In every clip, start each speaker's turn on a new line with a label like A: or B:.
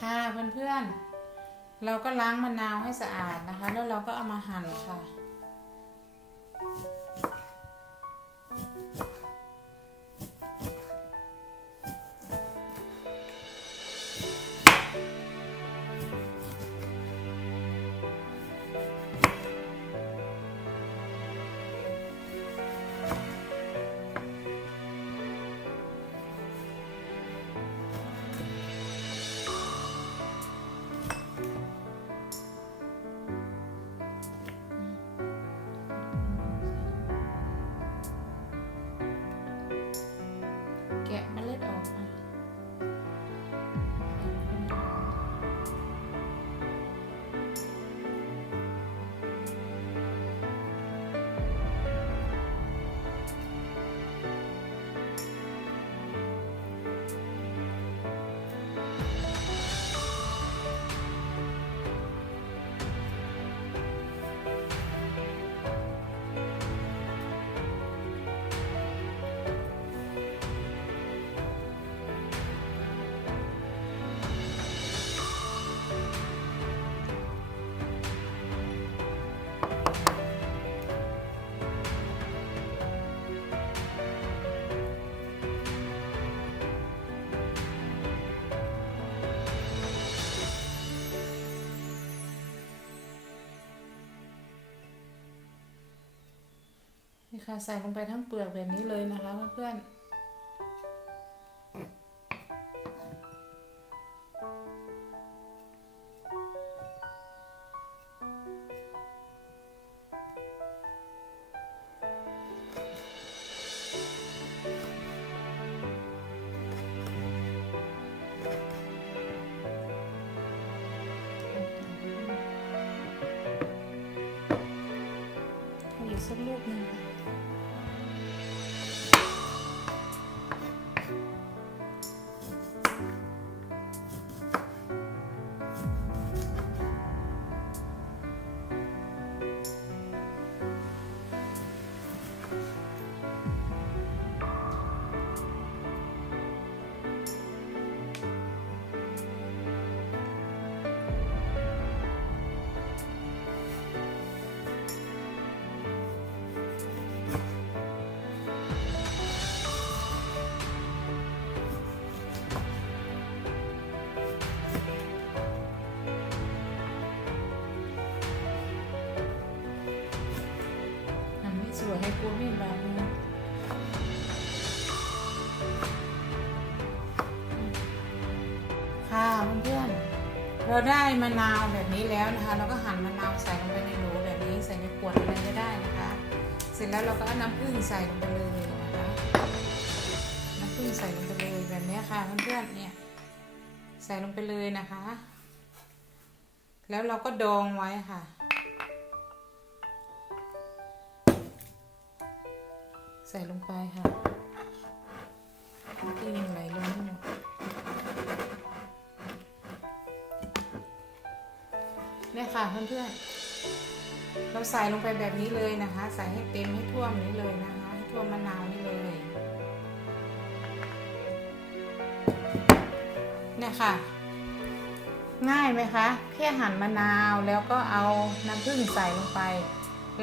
A: ค่ะเพื่อนๆ เราก็ล้างมะนาวให้สะอาดนะคะ แล้วเราก็เอามาหั่นค่ะ นี่ค่ะใส่ลงไปทั้งเปลือกแบบนี้เลยนะคะเพื่อนๆอีกสักลูกหนึ่ง สวยให้กูไม่แบบนี้ค่ะเพื่อนๆเราได้มะนาวแบบนี้แล้วนะคะ เราก็หั่นมะนาวใส่ลงไปในโหลแบบนี้ใส่ในขวดอะไรก็ได้นะคะ เสร็จแล้วเราก็เอาน้ำผึ้งใส่ลงไปเลยนะคะน้ำผึ้งใส่ลงไปเลยแบบนี้ค่ะเพื่อนๆเนี่ยใส่ลงไปเลยนะคะ แล้วเราก็ดองไว้ค่ะ ใส่ลงไปค่ะที่ยังไหลลงไม่หมดเนี่ยค่ะเพื่อนๆ เราใส่ลงไปแบบนี้เลยนะคะ ใส่ให้เต็มให้ท่วมนี้เลยนะคะให้ท่วมมะนาวนี่เลยเนี่ยค่ะ ง่ายไหมคะ แค่หั่นมะนาวแล้วก็เอาน้ำผึ้งใส่ลงไป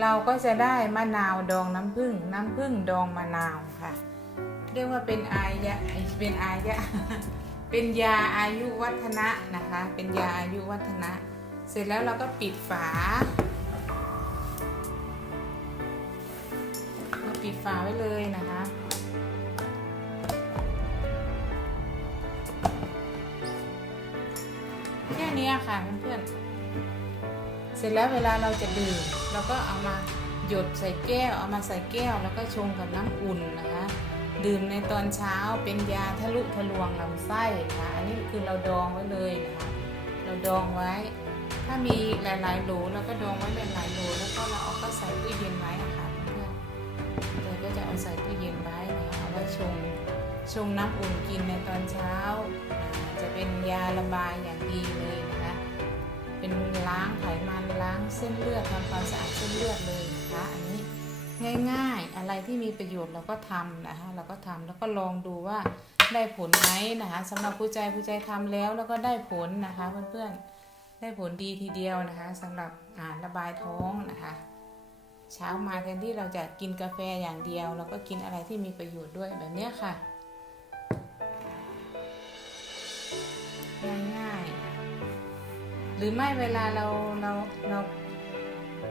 A: เราก็จะได้มะนาวดองน้ำผึ้งน้ำผึ้งดองมะนาวค่ะ เรียกว่าเป็นอายะเป็นอายะเป็นยาอายุวัฒนะนะคะ เป็นยาอายุวัฒนะ เสร็จแล้วเราก็ปิดฝาเราปิดฝาไว้เลยนะคะแค่นี้ค่ะเพื่อนๆเสร็จแล้วเวลาเราจะดื่ม เราก็เอามาหยดใส่แก้ว เอามาใส่แก้ว แล้วก็ชงกับน้ำอุ่นนะคะดื่มในตอนเช้าเป็นยาทะลุทะลวงลำไส้นะคะอันนี้คือเราดองไว้เลยนะคะเราดองไว้ ถ้ามีหลายๆโหลเราก็ดองไว้หลายๆโหลแล้วก็เราเอาก็ใส่ตู้เย็นไว้นะคะเพื่อนๆเราก็จะเอาใส่ตู้เย็นไว้นะคะเอาไว้ชงชงน้ำอุ่นกินในตอนเช้า จะเป็นยาระบายอย่างดีเลยนะ ล้างไขมันล้างเส้นเลือดทำความสะอาดเส้นเลือดเลยนะคะอันนี้ง่ายๆ อะไรที่มีประโยชน์เราก็ทำนะคะเราก็ทำแล้วก็ลองดูว่าได้ผลไหมนะคะสำหรับผู้ใจผู้ใจทำแล้วแล้วก็ได้ผลนะคะเพื่อนๆได้ผลดีทีเดียวนะคะสำหรับอ่าระบายท้องนะคะเช้ามาแทนที่เราจะกินกาแฟอย่างเดียว เราก็กินอะไรที่มีประโยชน์ด้วยแบบนี้ค่ะ หรือไม่เวลาเราเราเรา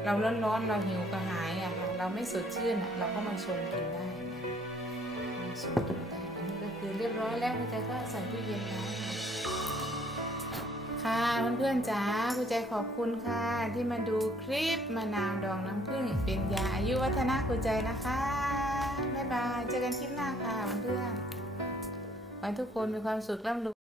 A: เราร้อนๆเราหิวกระหายอะค่ะเราไม่สดชื่นอะเราก็มาชงกินได้มาชงกินได้อันนี้ก็คือเรียบร้อยแล้วคุณใจก็ใส่ตู้เย็นไว้ค่ะเพื่อนๆจ๋าคุณใจขอบคุณค่ะ ที่มาดูคลิปมะนาวดองน้ำผึ้งเป็นยาอายุวัฒนะคุณใจนะคะบ๊ายบายเจอกันคลิปหน้าค่ะเพื่อนๆขอให้ทุกคนมีความสุขร่ำรวย